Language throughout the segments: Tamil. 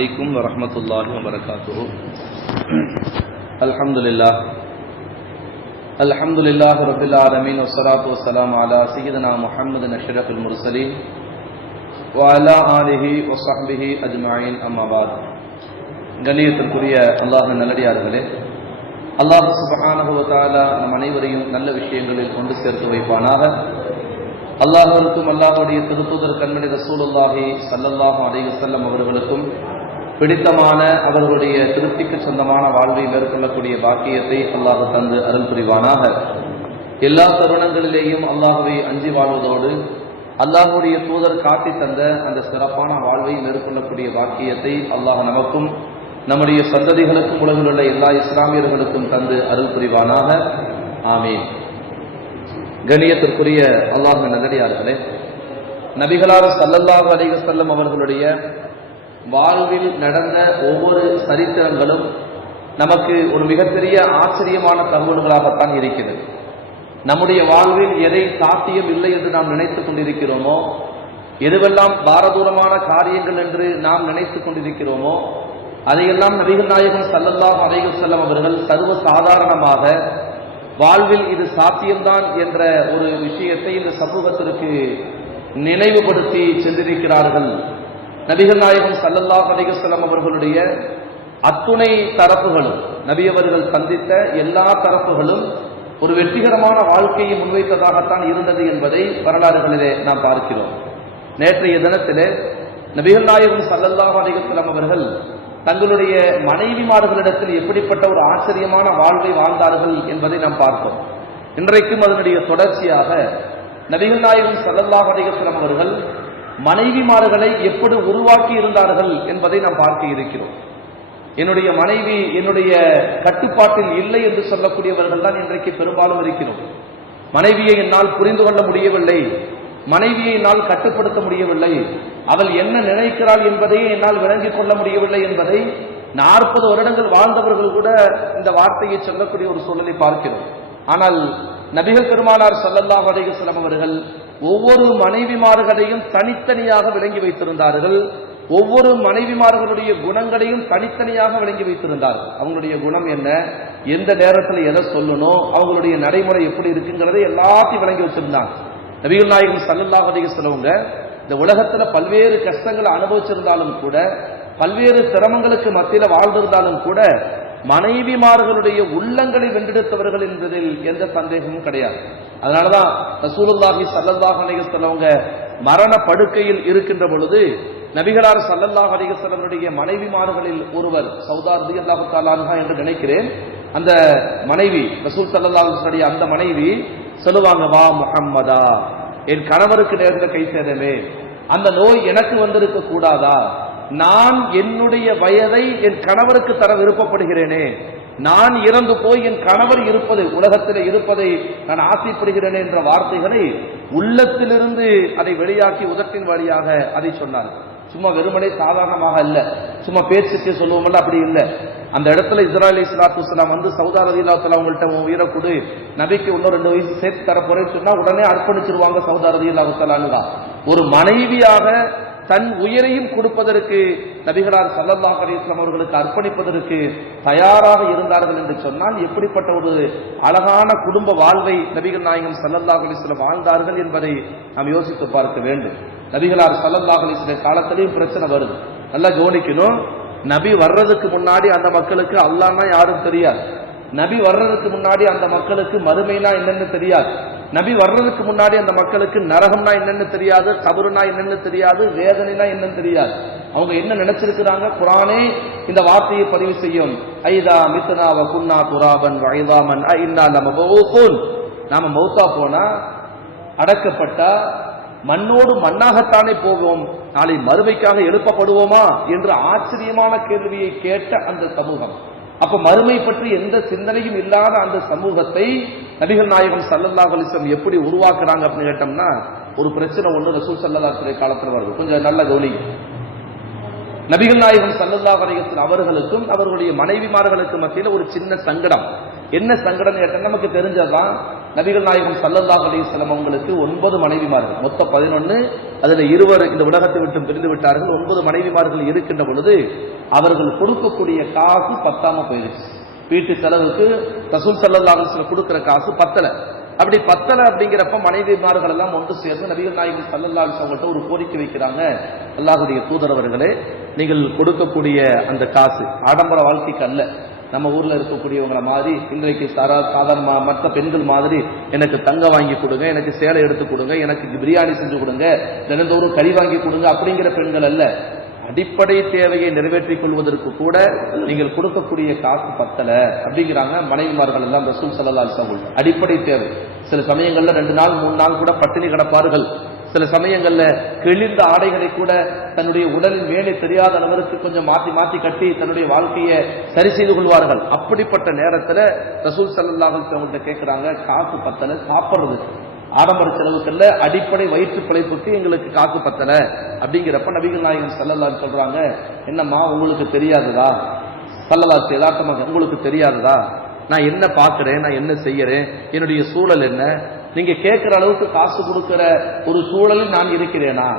عليكم ورحمة الله وبركاته الحمد لله الحمد لله رب العالمين والصلاة والسلام على سيدنا محمد أشرف المرسلين وعلى آله وصحبه أجمعين أما بعد கண்ணியத்திற்குரிய அல்லாஹ் நல்லடியார்களே அல்லாஹ் சுபஹானஹு வ தஆலா நம் அனைவரையும் நல்ல விஷயங்களில் கொண்டு சேர்த்து வைப்பானாக அல்லாஹ்விற்கும் அல்லாஹ்வுடைய திருத்தூதர் கண்மணி ரசூலுல்லாஹி ஸல்லல்லாஹு அலைஹி வஸல்லம் அவர்களுக்கும் பிடித்தமான அவர்களுடைய திருப்திக்கு சொந்தமான வாழ்வை மேற்கொள்ளக்கூடிய பாக்கியத்தை அல்லாஹ் தந்து அருள் புரிவானாக. எல்லா தருணங்களிலேயும் அல்லாஹுவை அஞ்சி வாழ்வதோடு அல்லாஹுடைய தூதர் காட்டி தந்த அந்த சிறப்பான வாழ்வை மேற்கொள்ளக்கூடிய பாக்கியத்தை அல்லாஹ் நமக்கும் நம்முடைய சந்ததிகளுக்கும் உலகில் உள்ள எல்லா இஸ்லாமியர்களுக்கும் தந்து அருள் புரிவானாக. ஆமீன். கணியத்திற்குரிய அல்லாஹ் நல்லடியார்களே நபிகளார் சல்லல்லாஹு அலிக செல்லம் அவர்களுடைய வாழ்வில் நடந்த ஒவ்வொரு சரித்திரங்களும் நமக்கு ஒரு மிகப்பெரிய ஆச்சரியமான தகவல்களாகத்தான் இருக்கிறது. நம்முடைய வாழ்வில் எதை சாத்தியம் இல்லை என்று நாம் நினைத்துக் கொண்டிருக்கிறோமோ எதுவெல்லாம் பாரதூரமான காரியங்கள் என்று நாம் நினைத்துக் கொண்டிருக்கிறோமோ அதையெல்லாம் நபிகள் நாயகம் சல்லல்லாஹு அலைகள் செல்லம் அவர்கள் சர்வ சாதாரணமாக வாழ்வில் இது சாத்தியம்தான் என்ற ஒரு விஷயத்தை இந்த சமூகத்திற்கு நினைவுபடுத்தி சென்றிருக்கிறார்கள். நபிகள் நாயகம் சல்லல்லா அலைஹி அவர்களுடைய அத்துணை தரப்புகளும் நபியவர்கள் சந்தித்த எல்லா தரப்புகளும் ஒரு வெற்றிகரமான வாழ்க்கையை முன்வைத்ததாகத்தான் இருந்தது என்பதை வரலாறுகளிலே நாம் பார்க்கிறோம். நேற்றைய தினத்திலே நபிகள் நாயகம் சல்லல்லா அலைஹி அவர்கள் தங்களுடைய மனைவிமார்களிடத்தில் எப்படிப்பட்ட ஒரு ஆச்சரியமான வாழ்வை வாழ்ந்தார்கள் என்பதை நாம் பார்த்தோம். இன்றைக்கும் அதனுடைய தொடர்ச்சியாக நபிகள் நாயகம் சல்லல்லா அலைஹி அவர்கள் மனைவிமார்களை எப்படி உருவாக்கி இருந்தார்கள் என்பதை நாம் பார்க்க இருக்கிறோம். என்னுடைய மனைவி என்னுடைய கட்டுப்பாட்டில் இல்லை என்று சொல்லக்கூடியவர்கள் தான் இன்றைக்கு பெரும்பாலும் இருக்கிறோம். மனைவியை என்னால் புரிந்து கொள்ள முடியவில்லை. மனைவியை என்னால் கட்டுப்படுத்த முடியவில்லை. அவள் என்ன நினைக்கிறாள் என்பதையே என்னால் விளங்கிக் கொள்ள முடியவில்லை என்பதை நாற்பது வருடங்கள் வாழ்ந்தவர்கள் கூட இந்த வார்த்தையை சொல்லக்கூடிய ஒரு சூழலை பார்க்கிறோம். ஆனால் நபிகள் பெருமானார் சல்லல்லாஹு அலைஹி அவர்கள் ஒவ்வொரு மனைவிமார்களையும் தனித்தனியாக விளங்கி வைத்திருந்தார்கள். ஒவ்வொரு மனைவிமார்களுடைய குணங்களையும் தனித்தனியாக விளங்கி வைத்திருந்தார்கள். அவங்களுடைய குணம் என்ன? எந்த நேரத்தில் எதை சொல்லணும்? அவங்களுடைய நடைமுறை எப்படி இருக்குங்கிறதை எல்லாத்தையும் விளங்கி வச்சிருந்தாங்க. நபிகள் நாயகம் சல்லல்லாஹு அலைஹி இந்த உலகத்துல பல்வேறு கஷ்டங்களை அனுபவிச்சிருந்தாலும் கூட பல்வேறு சிரமங்களுக்கு மத்தியில வாழ்ந்திருந்தாலும் கூட மனைவிமார்களுடைய உள்ளங்களை வென்றெடுத்தவர்கள் என்பதில் எந்த சந்தேகமும் கிடையாது. அதனாலதான் ரசூலுல்லாஹி சல்லல்லாஹ் அலைஹி மரண படுக்கையில் இருக்கின்ற பொழுது நபிகளார் சல்லல்லாஹ் அலைஹி மனைவி மனைவிமார்களில் ஒருவர் சௌதா அல்லாஹு தாலான்ஹா என்று நினைக்கிறேன். அந்த மனைவி ரசூல் சல்லல்லாஹுடைய அந்த மனைவி சொல்லுவாங்க வா முஹம்மதா என் கணவருக்கு நேர்ந்த கை சேதமே அந்த நோய் எனக்கு வந்திருக்க கூடாதா? நான் என்னுடைய வயதை என் கணவருக்கு தர விருப்பப்படுகிறேனே. நான் இறந்து போய் என் கணவர் இருப்பது உலகத்தில் இருப்பதை நான் ஆசைப்படுகிறேன் என்ற வார்த்தைகளை உள்ளத்திலிருந்து அதை வெளியாக்கி உதட்டின் வழியாக அதை சொன்னார். சும்மா வெறுமனே சாதாரணமாக அல்ல. சும்மா பேச்சுக்கு சொல்லுவோம்ல அப்படி இல்லை. அந்த இடத்துல இஸ்ராயலி இஸ்லாத்து இஸ்லாம் வந்து சவுதா ரதிலாத்துல அவங்கள்ட்ட உன் உயிரை கொடு. நபிக்கு இன்னும் ரெண்டு வயசு சேர்த்து தரப்போறேன்னு சொன்னா உடனே அர்ப்பணிச்சிருவாங்க சவுதா ரதிலாத்துலான்னு தான் ஒரு மனைவியாக தன் உயிரையும் கொடுப்பதற்கு நபிகளார் சல்லல்லா அலிஸ்லாம் அவர்களுக்கு அர்ப்பணிப்பதற்கு தயாராக இருந்தார்கள் என்று சொன்னால் எப்படிப்பட்ட ஒரு அழகான குடும்ப வாழ்வை நபிகள் நாயகம் சல்லல்லா அலிஸ்லாம் வாழ்ந்தார்கள் என்பதை நாம் யோசித்து பார்க்க வேண்டும். நபிகளார் சல்லல்லா அலிஸ்லாம் காலத்திலையும் பிரச்சனை வருது. நல்லா கவனிக்கணும். நபி வர்றதுக்கு முன்னாடி அந்த மக்களுக்கு அல்லான்னா யாரும் தெரியாது. நபி வர்றதுக்கு முன்னாடி அந்த மக்களுக்கு மறுமைனா என்னன்னு தெரியாது. நபி வர்றதுக்கு முன்னாடி அந்த மக்களுக்கு நரகம்னா என்னன்னு தெரியாது கபருனா என்னன்னு தெரியாது வேதனைனா என்னன்னு தெரியாது. அவங்க என்ன நினைச்சிருக்கிறாங்க? குரானே இந்த வார்த்தையை பதிவு செய்யும். ஐதா மித்னா வகுன்னா குன்னா துராபன் வைதாமன் ஐந்தா நம்ம நாம மௌத்தா போனா அடக்கப்பட்டா மண்ணோடு மண்ணாகத்தானே போவோம் நாளை மறுமைக்காக எழுப்பப்படுவோமா? என்ற ஆச்சரியமான கேள்வியை கேட்ட அந்த சமூகம். அப்ப மறுமை பற்றி எந்த சிந்தனையும் இல்லாத அந்த சமூகத்தை நபிகள் நாயகம் சல்லல்லா அலிஸ்லம் எப்படி உருவாக்குறாங்க அப்படின்னு கேட்டோம்னா ஒரு பிரச்சனை ஒண்ணு ரசூல் சல்லல்லா துறை காலத்தில் வருது. கொஞ்சம் நல்ல கௌலி நபிகள் நாயகம் சல்லல்லா அலைஹி அவர்களுக்கும் அவர்களுடைய மனைவிமார்களுக்கு மத்தியில ஒரு சின்ன சங்கடம். என்ன சங்கடம் கேட்டால் நமக்கு தெரிஞ்சதுதான் நபிகள் நாயகம் சல்லல்லா அலைஹி வஸல்லம் அவங்களுக்கு ஒன்பது மனைவிமார்கள். மொத்தம் பதினொன்று அதுல இருவர் இந்த உலகத்தை விட்டு பிரிந்து விட்டார்கள். ஒன்பது மனைவிமார்கள் இருக்கின்ற பொழுது அவர்கள் கொடுக்கக்கூடிய காசு பத்தாம போயிடுச்சு. வீட்டு செலவுக்கு ரசூல் சல்லல்லாஹு கொடுக்குற கொடுக்கிற காசு பத்தல. அப்படி பத்தல அப்படிங்கிறப்ப மனைவிமார்கள் எல்லாம் ஒன்று சேர்ந்து நபிகள் நாயகி சல்லல்லாஹு அவங்கள்ட்ட ஒரு கோரிக்கை வைக்கிறாங்க. அல்லாஹுடைய தூதரவர்களே நீங்கள் கொடுக்கக்கூடிய அந்த காசு ஆடம்பர வாழ்க்கைக்கு அல்ல. நம்ம ஊர்ல இருக்கக்கூடியவங்களை மாதிரி இன்றைக்கு சாரா சாதாரண மற்ற பெண்கள் மாதிரி எனக்கு தங்க வாங்கி கொடுங்க எனக்கு சேலை எடுத்து கொடுங்க எனக்கு பிரியாணி செஞ்சு கொடுங்க தினந்தோறும் கறி வாங்கி கொடுங்க அப்படிங்கிற பெண்கள் அல்ல. அடிப்படை தேவையை நிறைவேற்றிக் கொள்வதற்கு கூட நீங்கள் கொடுக்கக்கூடிய காசு பத்தல அப்படிங்கிறாங்க மனைவிமார்கள் எல்லாம் ரசூல் சல்லா அலிஸ்லாம் அடிப்படை தேவை. சில சமயங்கள்ல ரெண்டு நாள் மூணு நாள் கூட பட்டினி கிடப்பார்கள். சில சமயங்கள்ல கிழிந்த ஆடைகளை கூட தன்னுடைய உடலின் மேலே தெரியாத அளவிற்கு கொஞ்சம் மாத்தி மாத்தி கட்டி தன்னுடைய வாழ்க்கையை சரி செய்து கொள்வார்கள். அப்படிப்பட்ட நேரத்துல ரசூல் சல்லாஹ் அவங்கள்ட்ட கேட்கிறாங்க காசு பத்தல சாப்பிடுறது. ஆடம்பர செலவுக்கல்ல அடிப்படை வயிற்று பிழைப்புக்கு எங்களுக்கு காக்கு பத்தல. அப்படிங்கிறப்ப நபிகள் நாயகம் செல்லலான்னு சொல்றாங்க என்னம்மா உங்களுக்கு தெரியாததா? சல்லல்லாஹு யதார்த்தமாக உங்களுக்கு தெரியாததா? நான் என்ன பார்க்குறேன் நான் என்ன செய்யறேன்? என்னுடைய சூழல் என்ன? நீங்க கேட்கிற அளவுக்கு காசு கொடுக்கிற ஒரு சூழலில் நான் இருக்கிறேனா?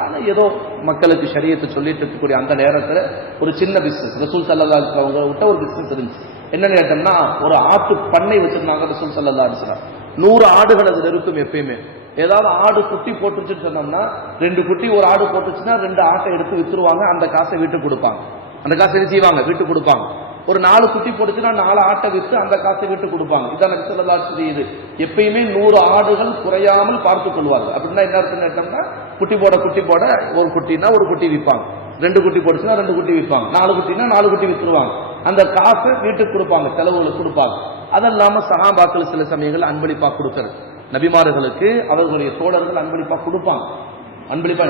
ஆனால் ஏதோ மக்களுக்கு சரியத்தை சொல்லிட்டு இருக்கக்கூடிய அந்த நேரத்தில் ஒரு சின்ன பிஸ்னஸ் ரசூல் சல்லல்லா அவங்க விட்ட ஒரு பிஸ்னஸ் இருந்துச்சு. என்ன கேட்டோம்னா ஒரு ஆட்டு பண்ணை வச்சிருந்தாங்க ரசூல் சல்லல்லா அலிஸ்லாம் நூறு ஆடுகள் அதில் இருக்கும் எப்பயுமே. ஏதாவது ஆடு குட்டி போட்டுச்சுன்னு சொன்னோம்னா ரெண்டு குட்டி ஒரு ஆடு போட்டுச்சுன்னா ரெண்டு ஆட்டை எடுத்து வித்துருவாங்க அந்த காசை வீட்டுக்கு கொடுப்பாங்க. அந்த காசை என்ன செய்வாங்க? வீட்டுக்கு கொடுப்பாங்க. ஒரு நாலு குட்டி போட்டுச்சுன்னா நாலு ஆட்டை விற்று அந்த காசை விட்டு கொடுப்பாங்க. இதான் நபிசல்லா இது எப்பயுமே நூறு ஆடுகள் குறையாமல் பார்த்துக் கொள்வார்கள். அப்படின்னா என்ன அர்த்தம் கேட்டோம்னா குட்டி போட குட்டி போட ஒரு குட்டினா ஒரு குட்டி விற்பாங்க. ரெண்டு குட்டி போட்டுச்சுன்னா ரெண்டு குட்டி விற்பாங்க. நாலு குட்டினா நாலு குட்டி விற்றுருவாங்க அந்த காசை வீட்டுக்கு கொடுப்பாங்க செலவுகளுக்கு கொடுப்பாங்க. அதல்லாம சகாபாக்கள் சில சமயங்கள் அன்பளிப்பா கொடுக்கறது. நபிமார்களுக்கு அவர்களுடைய சோழர்கள் அன்பளிப்பா கொடுப்பாங்க. அன்பளிப்பா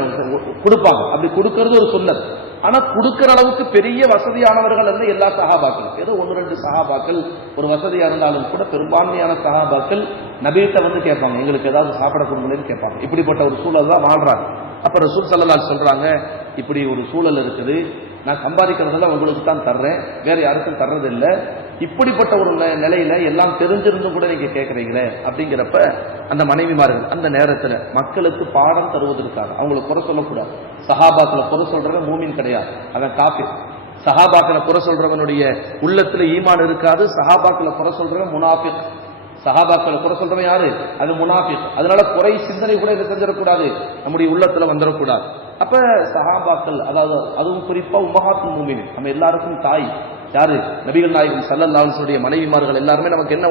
கொடுப்பாங்க. அப்படி கொடுக்கறது ஒரு சொன்னது ஆனா கொடுக்குற அளவுக்கு பெரிய வசதியானவர்கள் அல்ல எல்லா சகாபாக்களும் ஏதோ ஒன்று ரெண்டு சகாபாக்கள் ஒரு வசதியா இருந்தாலும் கூட பெரும்பான்மையான சகாபாக்கள் நபீட்ட வந்து கேட்பாங்க எங்களுக்கு ஏதாவது சாப்பிட கொடுங்களேன்னு கேட்பாங்க. இப்படிப்பட்ட ஒரு சூழல் தான் வாழ்றாங்க. அப்ப ரசூல் சல்லலால் சொல்றாங்க இப்படி ஒரு சூழல் இருக்குது. நான் சம்பாதிக்கிறதெல்லாம் உங்களுக்கு தான் தர்றேன். வேற யாருக்கும் தர்றதில்லை. இப்படிப்பட்ட ஒரு நிலையில எல்லாம் தெரிஞ்சிருந்தும் கூட நீங்க கேட்கறீங்களே அப்படிங்கிறப்ப அந்த மனைவிமார்கள் அந்த நேரத்துல மக்களுக்கு பாடம் தருவதற்காக அவங்களை குறை சொல்லக்கூடாது. சஹாபாக்கில் குறை சொல்றவன் மூமின் கிடையாது. அதான் காப்பி சஹாபாக்களை குறை சொல்றவனுடைய உள்ளத்துல ஈமான் இருக்காது. சஹாபாக்களை குறை சொல்றவன் முனாஃபிக். சஹாபாக்கள் குறை சொல்றவன் யாரு? அது முனாஃபிக். அதனால குறை சிந்தனை கூட இது செஞ்சிடக்கூடாது நம்முடைய உள்ளத்துல வந்துடக்கூடாது. அப்ப சஹாபாக்கள் அதாவது அதுவும் குறிப்பா உமஹாத்து மூமின் நம்ம எல்லாருக்கும் தாய். யாரு? நபிகள் நாயகம் சல்லல்லாஹுடைய மனைவிமார்கள் எல்லாருமே நமக்கு என்ன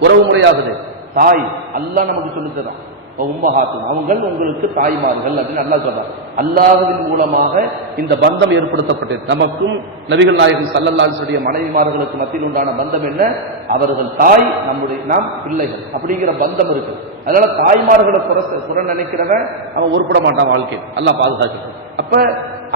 உறவு முறையாகுது? தாய். அல்லாஹ் நமக்கு சொல்லி தரான். உம்மஹாத்தும் அவங்கள் உங்களுக்கு தாய்மார்கள் அப்படின்னு நல்லா சொல்றாங்க அல்லாஹ்வின் மூலமாக இந்த பந்தம் ஏற்படுத்தப்பட்டது. நமக்கும் நபிகள் நாயகம் சல்லல்லாஹுடைய மனைவிமார்களுக்கு மத்தியில் உண்டான பந்தம் என்ன? அவர்கள் தாய் நம்முடைய நாம் பிள்ளைகள் அப்படிங்கிற பந்தம் இருக்கு. அதனால தாய்மார்களை குறை குறை நினைக்கிறவன் அவன் உருப்பட மாட்டான் வாழ்க்கை நல்லா பாதுகாக்கணும் அப்ப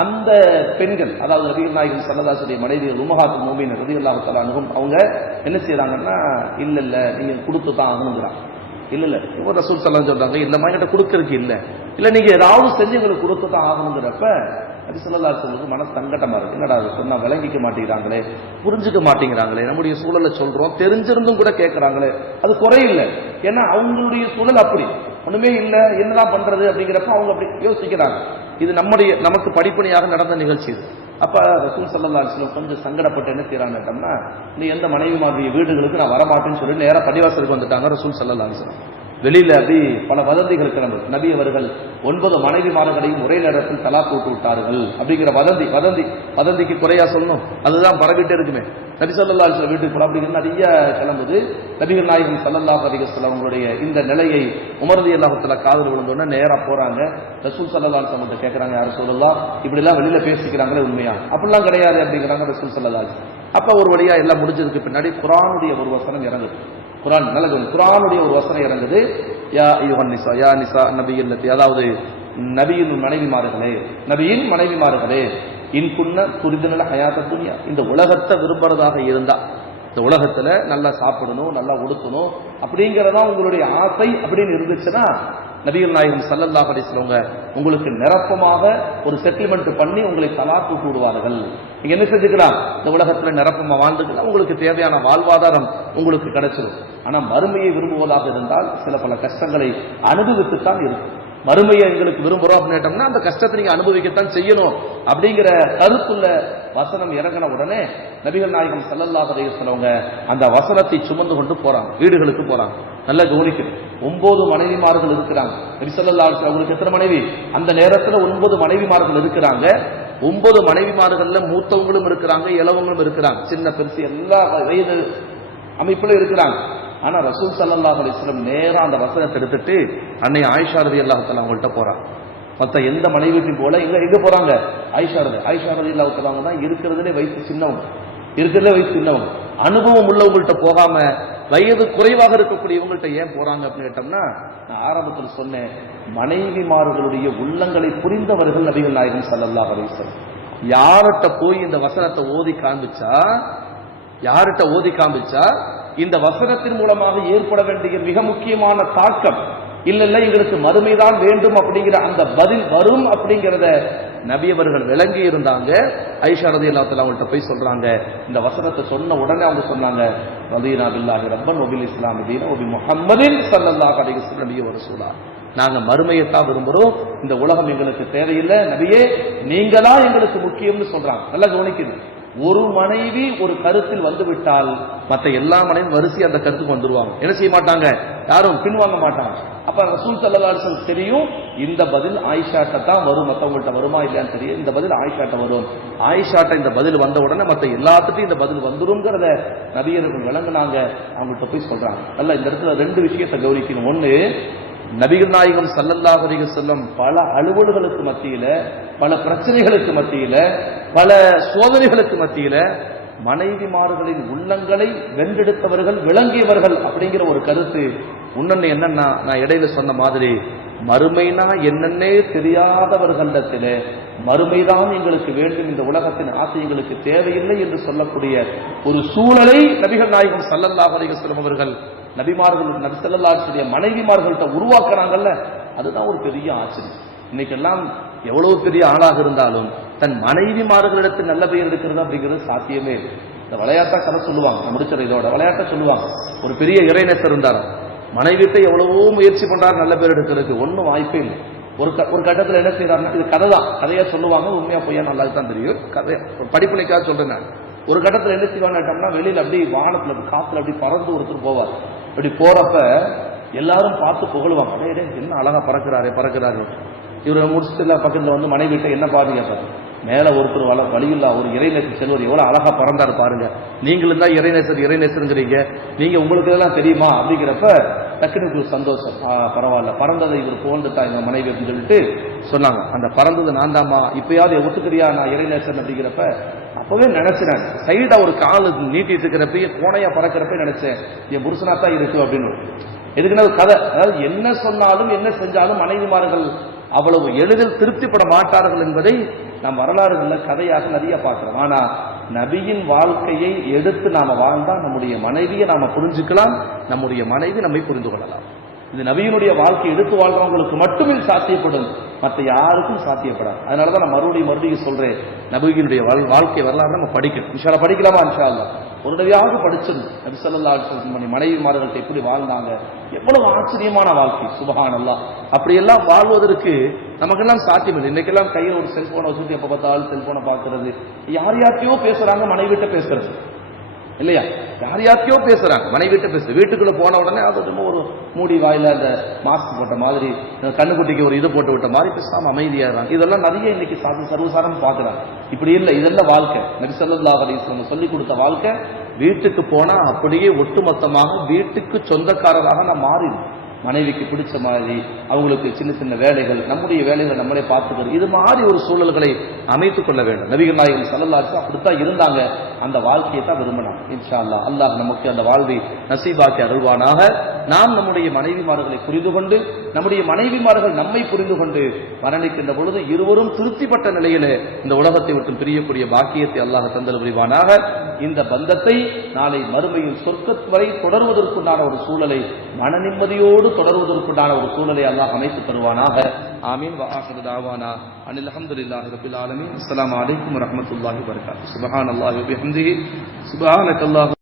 அந்த பெண்கள் அதாவது நபிகள் நாயகம் சல்லதாசுடைய மனைவி உமஹாத்து மூமின் ரதி தலானுகும் அவங்க என்ன செய்யறாங்கன்னா இல்ல இல்ல நீங்க கொடுத்து தான் ஆகணுங்கிறான் இல்ல இல்ல இவங்க ரசூல் சல்லாம் சொல்றாங்க இந்த மாதிரி கிட்ட கொடுக்கறதுக்கு இல்லை. இல்ல நீங்க ஏதாவது செஞ்சு எங்களுக்கு கொடுத்து தான் ஆகணுங்கிறப்ப அப்படி சொல்லலா சொல்லுக்கு மன சங்கடமா இருக்கு. என்னடா சொன்னா விளங்கிக்க மாட்டேங்கிறாங்களே புரிஞ்சுக்க மாட்டேங்கிறாங்களே நம்முடைய சூழலை சொல்றோம் தெரிஞ்சிருந்தும் கூட கேட்கறாங்களே அது குறையில்லை. ஏன்னா அவங்களுடைய சூழல் அப்படி. ஒண்ணுமே இல்ல என்னதான் பண்றது அப்படிங்கிறப்ப அவங்க அப்படி யோசிக்கிறாங்க. இது நம்முடைய நமக்கு படிப்பணியாக நடந்த நிகழ்ச்சி இது. அப்ப ரசூல் சல்லா அலிஸ்லம் கொஞ்சம் சங்கடப்பட்டு என்ன செய்யறாங்க நீ எந்த மனைவிமாருடைய வீடுகளுக்கு நான் வரமாட்டேன்னு சொல்லி நேரம் படிவாசலுக்கு வந்துட்டாங்க ரசூல் சல்லா அலிஸ்லம் வெளியில அப்படி பல வதந்திகள் கிளம்பும் நபி அவர்கள் ஒன்பது மனைவிமார்களையும் ஒரே நேரத்தில் தலா போட்டு விட்டார்கள். அப்படிங்கிற வதந்தி வதந்தி வதந்திக்கு குறையா சொல்லணும். அதுதான் பரவிட்டே இருக்குமே. நபி சொல்லா அலிஸ்லம் வீட்டுக்கு போல அப்படிங்கிற நிறைய கிளம்புது. நபிகள் நாயகம் சல்லல்லா அதிகஸ்லாம் அவங்களுடைய இந்த நிலையை உமரதி அல்லாஹத்துல காதல் விழுந்தோடனே நேரா போறாங்க. ரசூல் சல்லா அலிஸ்லம் கேட்கறாங்க யாரும் சொல்லலாம் இப்படி எல்லாம் வெளியில பேசிக்கிறாங்களே உண்மையா? அப்படிலாம் கிடையாது அப்படிங்கிறாங்க ரசூல் சல்லா அப்ப ஒரு வழியா எல்லாம் முடிஞ்சதுக்கு பின்னாடி குரானுடைய ஒரு வசனம் இறங்குது. குரான் நல்ல குரானுடைய ஒரு வசனம் இறங்குது. யா யுவன் நிசா யா நிசா நபி அதாவது நபியின் மனைவிமார்களே நபியின் மனைவிமார்களே இன் குன்ன துரிதனல ஹயாத்த துனியா. இந்த உலகத்தை விரும்புறதாக இருந்தா இந்த உலகத்துல நல்லா சாப்பிடணும் நல்லா உடுத்தணும் அப்படிங்கிறதா உங்களுடைய ஆசை அப்படின்னு இருந்துச்சுன்னா நபிகள் நாயகம் சல்லல்லா அலைஹி உங்களுக்கு நிரப்பமாக ஒரு செட்டில்மெண்ட் பண்ணி உங்களை தலாக்கு கூடுவார்கள் நீங்க என்ன செஞ்சுக்கலாம் இந்த உலகத்துல நிரப்பமா வாழ்ந்துக்கலாம் உங்களுக்கு தேவையான வாழ்வாதாரம் உங்களுக்கு கிடைச்சிடும் ஆனா மறுமையை விரும்புவதாக இருந்தால் சில பல கஷ்டங்களை அனுபவித்துத்தான் இருக்கும். மறுமையை எங்களுக்கு விரும்புகிறோம் அப்படின்னு கேட்டோம்னா அந்த கஷ்டத்தை நீங்க அனுபவிக்கத்தான் செய்யணும் அப்படிங்கிற கருத்துள்ள வசனம் இறங்கின உடனே நபிகள் நாயகம் ஸல்லல்லாஹு அலைஹி அந்த வசனத்தை சுமந்து கொண்டு போறாங்க. வீடுகளுக்கு போறாங்க. நல்லா கவனிக்கணும். ஒன்பது மனைவிமார்கள் இருக்கிறாங்க. நபிசல்லா அவங்களுக்கு எத்தனை மனைவி? அந்த நேரத்தில் ஒன்பது மனைவிமார்கள் இருக்கிறாங்க. ஒன்பது மனைவிமார்கள்ல மூத்தவங்களும் இருக்கிறாங்க இளவங்களும் இருக்கிறாங்க. சின்ன பெருசு எல்லா வயது அமைப்புல இருக்கிறாங்க. ஆனா ரசூல் ஸல்லல்லாஹு அலிஸ்லம் நேரம் அந்த வசனத்தை எடுத்துட்டு அன்னை ஆயிஷா ரவி தஆலா அவங்கள்ட்ட போறாங்க. மற்ற எந்த மனைவிக்கும் போல எங்க எங்க போறாங்க. ஐஷாரது ஐஷாரது ஆயிஷா தான் இருக்கிறதுலே வயசு சின்னவங்க இருக்கிறதுல வயசு சின்னவங்க அனுபவம் உள்ளவங்கள்ட்ட போகாம வயது குறைவாக இருக்கக்கூடியவங்கள்ட்ட ஏன் போறாங்க அப்படின்னு கேட்டோம்னா நான் ஆரம்பத்தில் சொன்னேன் மனைவிமார்களுடைய உள்ளங்களை புரிந்தவர்கள் நபிகள் நாயகம் சல்லல்லா அலைஹி யார்கிட்ட போய் இந்த வசனத்தை ஓதி காண்பிச்சா யார்கிட்ட ஓதி காண்பிச்சா இந்த வசனத்தின் மூலமாக ஏற்பட வேண்டிய மிக முக்கியமான தாக்கம் இல்லை இல்லை எங்களுக்கு மறுமைதான் வேண்டும் அப்படிங்கிற அந்த பதில் வரும் அப்படிங்கிறத நபி அவர்கள் விளங்கி இருந்தாங்க. ஐஷா ரதி அவங்கள்ட்ட போய் சொல்றாங்க. இந்த வசனத்தை சொன்ன உடனே அவங்க சொன்னாங்க ரதீனா பில்லாஹி ரப்பன் ஒபில் இஸ்லாம் தீன ஒபி சல்லல்லா ஸல்லல்லாஹு நபி ஒரு நபிய நாங்கள் மறுமையை தான் விரும்புகிறோம் இந்த உலகம் எங்களுக்கு தேவையில்லை. நபியே நீங்களா எங்களுக்கு முக்கியம்னு சொல்றாங்க. நல்லா கவனிக்குது ஒரு மனைவி ஒரு கருத்தில் வந்து விட்டால் மற்ற எல்லா மனைவியும் வரிசை அந்த கருத்துக்கு வந்துருவாங்க. என்ன செய்ய மாட்டாங்க? யாரும் பின்வாங்க மாட்டாங்க. அப்ப ரசூல் சல்லல்லாஹு தெரியும் இந்த பதில் ஆயிஷாட்ட தான் வரும் மற்றவங்கள்ட்ட வருமா இல்லையான்னு தெரியும். இந்த பதில் ஆயிஷாட்ட வரும். ஆயிஷாட்ட இந்த பதில் வந்த உடனே மற்ற எல்லாத்துட்டும் இந்த பதில் வந்துருங்கிறத நபியர்கள் விளங்குனாங்க. அவங்கள்ட்ட போய் சொல்றாங்க. நல்லா இந்த இடத்துல ரெண்டு விஷயத்தை கௌரிக்கணும் ஒன்று நபிகள் நாயகம் சல்லல்லாஹு அலைஹி பல அலுவல்களுக்கு மத்தியில பல பிரச்சனைகளுக்கு மத்தியில பல சோதனைகளுக்கு மத்தியில மனைவிமார்களின் உள்ளங்களை வென்றெடுத்தவர்கள் விளங்கியவர்கள் அப்படிங்கிற ஒரு கருத்து. இன்னொன்னு என்னன்னா நான் இடையில சொன்ன மாதிரி மறுமைனா என்னன்னே தெரியாதவர்களிடத்தில் மறுமைதான் எங்களுக்கு வேண்டும் இந்த உலகத்தின் ஆசை எங்களுக்கு தேவையில்லை என்று சொல்லக்கூடிய ஒரு சூழலை நபிகள் நாயகம் சல்லல்லாஹு அலைஹி அவர்கள் நபிமார்கள் நபி ஸல்லல்லாஹு மனைவிமார்கள்ட்ட உருவாக்குறாங்கல்ல அதுதான் ஒரு பெரிய ஆச்சரியம். இன்னைக்கெல்லாம் எவ்வளவு பெரிய ஆளாக இருந்தாலும் தன் மனைவி மாறுகளிடத்தில் நல்ல பெயர் இருக்கிறது அப்படிங்கிறது சாத்தியமே இல்லை. இந்த விளையாட்டா கதை சொல்லுவாங்க. நான் முடிச்சிட இதோட. விளையாட்டா சொல்லுவாங்க. ஒரு பெரிய இறைநேசர் இருந்தார்? மனைவிட்ட எவ்வளவோ முயற்சி பண்றாரு நல்ல பேர் எடுக்கிறதுக்கு. ஒன்றும் வாய்ப்பே இல்லை. ஒரு க- ஒரு கட்டத்தில் என்ன செய்யறாருன்னா இது கதை தான் கதையா சொல்லுவாங்க. உண்மையா பொய்யா நல்லா தான் தெரியும். கதை படிப்புனைக்காக சொல்றேன் ஒரு கட்டத்தில் என்ன செய்வாங்கட்டோம்னா வெளியில் அப்படியே வானத்தில் காத்துல அப்படி பறந்து ஒருத்தர் போவார். இப்படி போறப்ப எல்லாரும் பார்த்து புகழுவாங்க. என்ன அழகா பறக்கிறாரே பறக்கிறாரு. இவரை முடிச்சுட்டு பக்கத்தில் வந்து வந்து மனைவிட்ட என்ன பாருங்க கேட்பாரு மேலே ஒருத்தர் வள வழியில்லா ஒரு இறைநேசர் செல்வர் எவ்வளோ அழகாக பறந்தாரு பாருங்க. நீங்களும் தான் இறைநேசர் இறைநேசருங்கிறீங்க. நீங்கள் உங்களுக்கு இதெல்லாம் தெரியுமா? அப்படிங்கிறப்ப டக்குனு ஒரு சந்தோஷம். பரவாயில்ல. பறந்ததை இவர் புகழ்ந்துட்டா எங்கள் மனைவி அப்படின்னு சொல்லிட்டு சொன்னாங்க. அந்த பறந்தது நான் தாம்மா இப்பயாவது ஒத்துக்கிறியா நான் இறைநேசன் அப்படிங்கிறப்ப அப்பவே நினைச்சேன் சைடாக ஒரு கால் நீட்டிட்டு இருக்கிறப்பயே கோணையாக பறக்கிறப்ப நினைச்சேன். என் புருஷனா தான் இருக்கு அப்படின்னு. எதுக்குன்னா கதை. அதாவது என்ன சொன்னாலும் என்ன செஞ்சாலும் மனைவிமார்கள் அவ்வளவு எளிதில் திருப்திப்பட மாட்டார்கள் என்பதை நாம் வரலாறுகளில் கதையாக நிறைய பார்க்கிறோம். ஆனால் நபியின் வாழ்க்கையை எடுத்து நாம வாழ்ந்தால் நம்முடைய மனைவியை நாம புரிஞ்சுக்கலாம் நம்முடைய மனைவி நம்மை புரிந்து கொள்ளலாம். இது நபியினுடைய வாழ்க்கை எடுத்து வாழ்றவங்களுக்கு மட்டுமே சாத்தியப்படும் மற்ற யாருக்கும் சாத்தியப்படாது. அதனாலதான் நான் மறுபடியும் மறுபடியும் சொல்றேன் நபியினுடைய வாழ்க்கை வரலாறு நம்ம படிக்கணும். இன்ஷா படிக்கலாமா? இன்ஷா ஒருடவையாக படிச்சிருந்தோம் நபிசல்லா மணி மனைவிமார்கள்ட்ட எப்படி வாழ்ந்தாங்க? எவ்வளவு ஆச்சரியமான வாழ்க்கை. சுபஹான் அப்படி அப்படியெல்லாம் வாழ்வதற்கு நமக்கெல்லாம் சாத்தியம் இல்லை இன்னைக்கெல்லாம் கையில் ஒரு செல்போனை வச்சுட்டு எப்ப பார்த்தாலும் செல்போனை பார்க்கறது. யார் யார்கிட்டயோ பேசுறாங்க மனைவிட்ட பேசுறது. இல்லையா? யார் யாருக்கையோ பேசுறாங்க. மனைவிட்ட பேசு. வீட்டுக்குள்ள போன உடனே அது ரொம்ப ஒரு மூடி வாயில அந்த மாஸ்க் போட்ட மாதிரி கண்ணுக்குட்டிக்கு ஒரு இது போட்டு விட்ட மாதிரி பேசாம அமைதியாகிறாங்க இதெல்லாம் நிறைய இன்னைக்கு சாதி சர்வசாரம் பாக்குறாங்க இப்படி இல்லை இதெல்லாம் வாழ்க்கை. நபி ஸல்லல்லாஹு சொல்லிக் சொல்லி கொடுத்த வாழ்க்கை வீட்டுக்கு போனா அப்படியே ஒட்டுமொத்தமாக வீட்டுக்கு சொந்தக்காரராக நான் மாறிடும் மனைவிக்கு பிடிச்ச மாதிரி அவங்களுக்கு சின்ன சின்ன வேலைகள் நம்முடைய வேலைகளை நம்மளே பார்த்துக்கிறது இது மாதிரி ஒரு சூழல்களை அமைத்துக் கொள்ள வேண்டும். நபிகள் நாயகம் சல்லல்லாஹு அப்படித்தான் இருந்தாங்க. அந்த வாழ்க்கையை தான் விரும்பினாங்க இன்ஷா அல்லாஹ் அல்லாஹ் நமக்கு அந்த வாழ்வை நசீபாக்கி அருள்வானாக. நாம் நம்முடைய மனைவிமார்களை புரிந்து கொண்டு நம்முடைய மனைவிமார்கள் நம்மை புரிந்து கொண்டு மரணிக்கின்ற பொழுது இருவரும் திருப்திப்பட்ட நிலையிலே இந்த உலகத்தை விட்டு பிரியக்கூடிய பாக்கியத்தை அல்லாஹ் தந்தல் புரிவானாக. இந்த பந்தத்தை நாளை மறுமையில் சொர்க்கத் வரை தொடர்வதற்குண்டான ஒரு சூழலை மன நிம்மதியோடு தொடர்வதற்குண்டான ஒரு சூழலை அல்லாஹ் அமைத்து தருவானாக. ஆமீன். வஆஹிரு தாவானா. அனில் அல்ஹம்துலில்லாஹி ரப்பில் ஆலமீன். அஸ்ஸலாமு அலைக்கும் வரகாத் சுபஹான் அல்லாஹி வபிஹம்திஹி சுப்ஹானக்கல்லாஹு